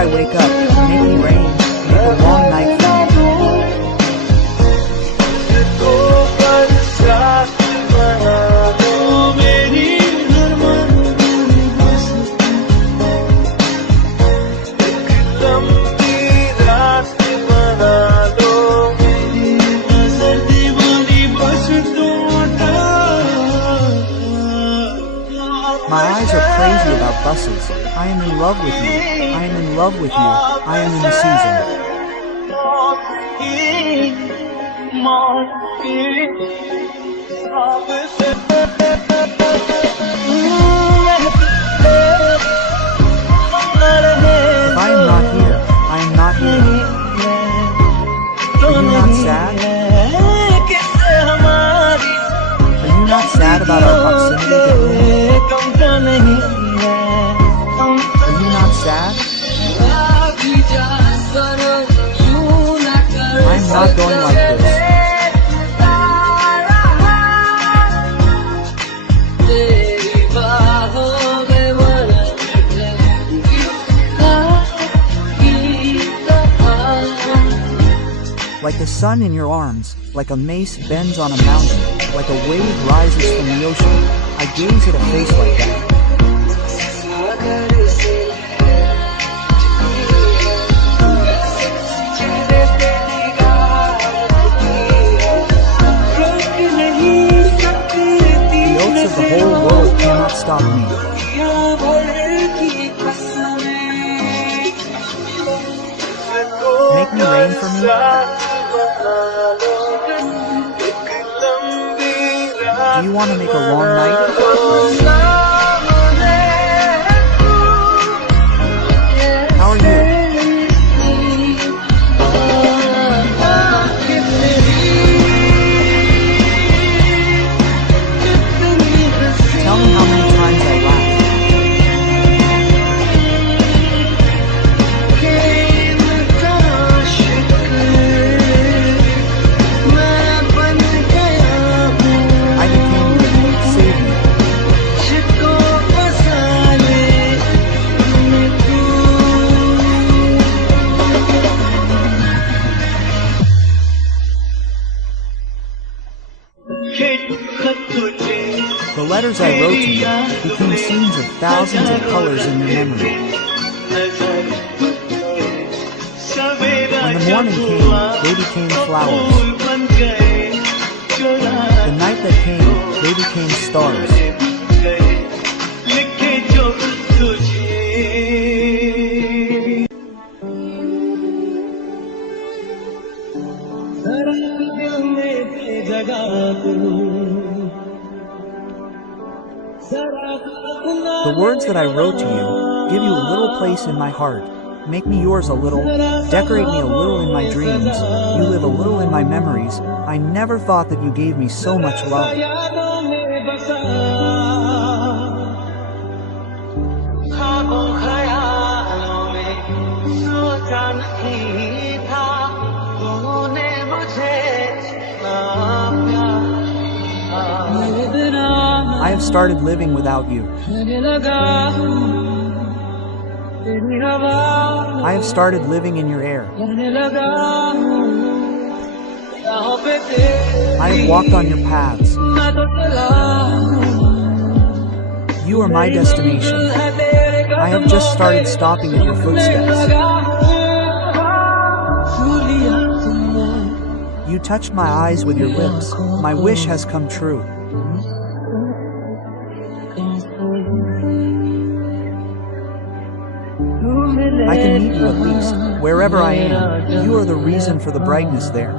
I wake up, make me rain, make a long night for me. My eyes are crazy about buses. I am in love with you. I am in love with you. I am in the season. If I am not here, I am not here. Are you not sad? Are you not sad about our proximity to home? Are you not sad? I'm not going like this. Like the sun in your arms, like a mace bends on a mountain, like a wave rises from the ocean, I gaze at a face like that. The oaths of the whole world cannot stop me. Make me rain for me? Do you want to make a long night? How are you? Tell me how many times I laughed. The letters I wrote to you became scenes of thousands of colors in your memory. When the morning came, they became flowers. The night that came, they became stars. The words that I wrote to you give you a little place in my heart. Make me yours a little. Decorate me a little in my dreams. You live a little in my memories. I never thought that you gave me so much love. I have started living without you. I have started living in your air. I have walked on your paths. You are my destination. I have just started stopping at your footsteps. You touched my eyes with your lips. My wish has come true. I can meet you at least, wherever I am. You are the reason for the brightness there.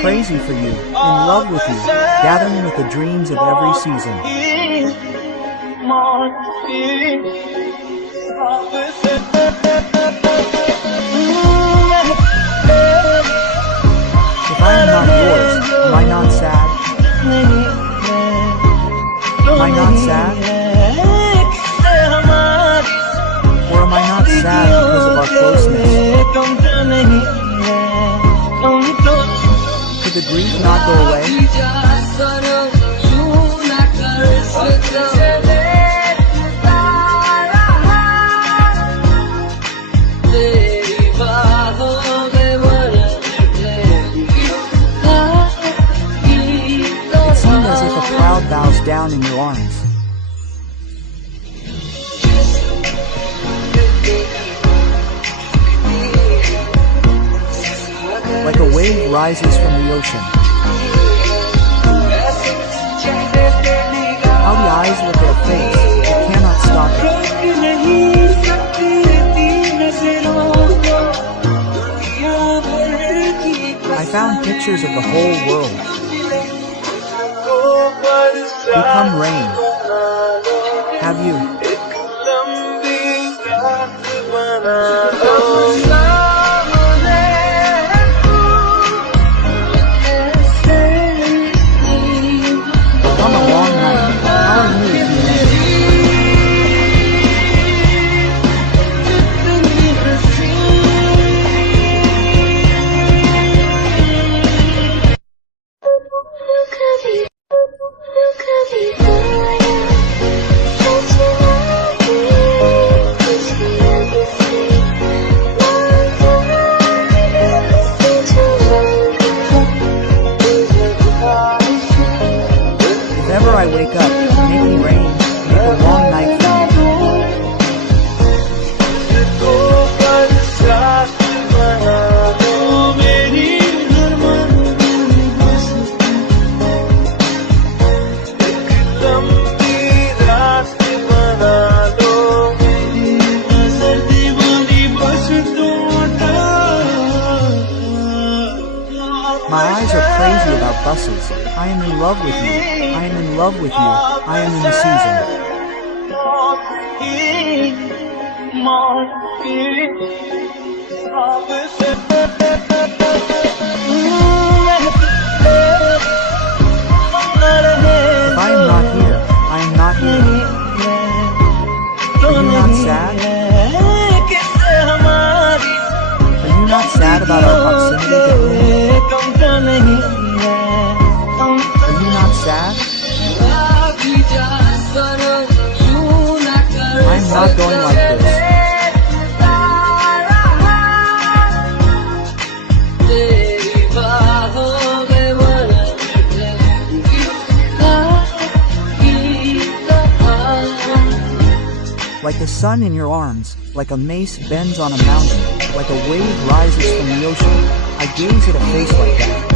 crazy for you, in love with you, gathering with the dreams of every season. If I am not yours, am I not sad? Am I not sad? Or am I not sad because of our closeness? Could the grief not go away? It seemed as if a cloud bows down in your arms. Like a wave rises from the ocean. How the eyes look at a face, it cannot stop it. I found pictures of the whole world. Become rain. Have you? Whenever I wake up, make me rain, make a long night for me. My eyes are crazy about buses. I am in love with you. I am in love with you. I am in the season. If I am not here, I am not here. Are you not sad? Are you not sad about our proximity to him? Are you not sad? I'm not going like this. Like the sun in your arms, like a mace bends on a mountain, like a wave rises from the ocean, I gaze at a face like that.